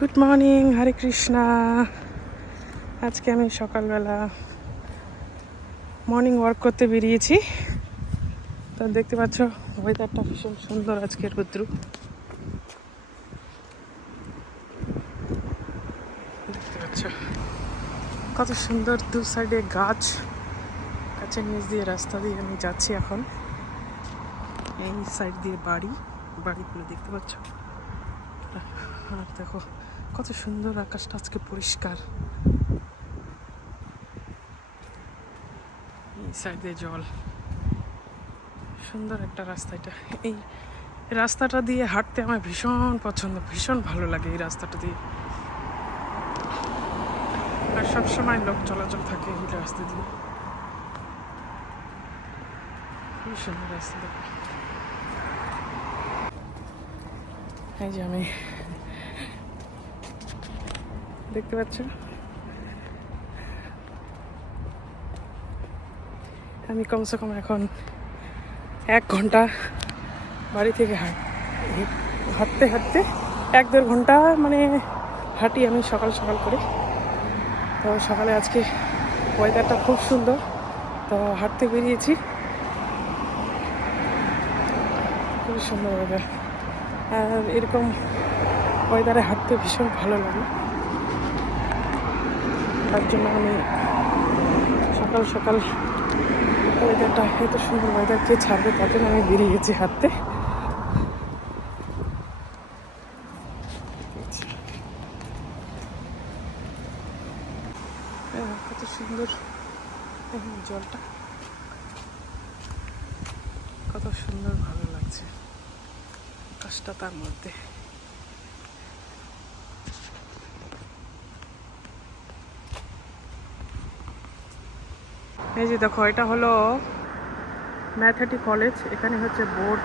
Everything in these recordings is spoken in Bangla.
গুড মর্নিং, হরে কৃষ্ণা। আজকে আমি সকালবেলা মর্নিং ওয়াক করতে বেরিয়েছি। তো দেখতে পাচ্ছ ওয়েদারটা ভীষণ সুন্দর আজকে, রৌদ্র। দেখতে পাচ্ছ কত সুন্দর, দু সাইডে গাছ, গাছের নিচ দিয়ে রাস্তা দিয়ে আমি যাচ্ছি এখন। এই সাইড দিয়ে বাড়িগুলো দেখতে পাচ্ছ। আর দেখো কত সুন্দর আকাশটা আজকে পরিষ্কার। এই সাইড দিয়ে জল, সুন্দর একটা রাস্তা এটা। এই রাস্তাটা দিয়ে হাঁটতে আমার ভীষণ পছন্দ, ভীষণ ভালো লাগে এই রাস্তাটা দিয়ে। আর সবসময় লোক চলাচল থাকে এই রাস্তা দিয়ে। খুবই সুন্দর রাস্তা। দেখো এই যে আমি দেখতে পাচ্ছ, আমি কমসে কম এখন 1 ঘন্টা বাড়ি থেকে হাঁটতে 1-1.5 ঘন্টা মানে হাঁটি আমি সকাল সকাল করে। তো সকালে আজকে ওয়েদারটা খুব সুন্দর, তো হাঁটতে বেরিয়েছি। খুবই সুন্দর ওয়েদার, আর এরকম ওয়েদারে হাঁটতে ভীষণ ভালো লাগে। তার জন্য আমি সকাল সকাল ওয়েদারটা, এত সুন্দর ওয়েদার কে ছাড়বে, তার জন্য আমি বেরিয়ে গেছি হাঁটতে। কত সুন্দর জলটা, কত সুন্দর ভালো লাগছে আকাশটা তার মধ্যে। এই যে দেখো, এটা হলো ম্যাথেটি কলেজ। এখানে হচ্ছে বোট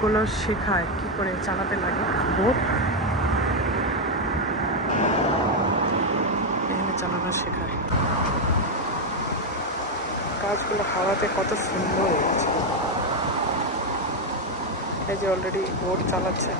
গুলো শেখায় কি করে চালাতে লাগে বোট, এখানে চালানো শেখায়। গাছগুলো হাওয়াতে কত সুন্দর হচ্ছে। এই যে অলরেডি বোট চালাচ্ছে।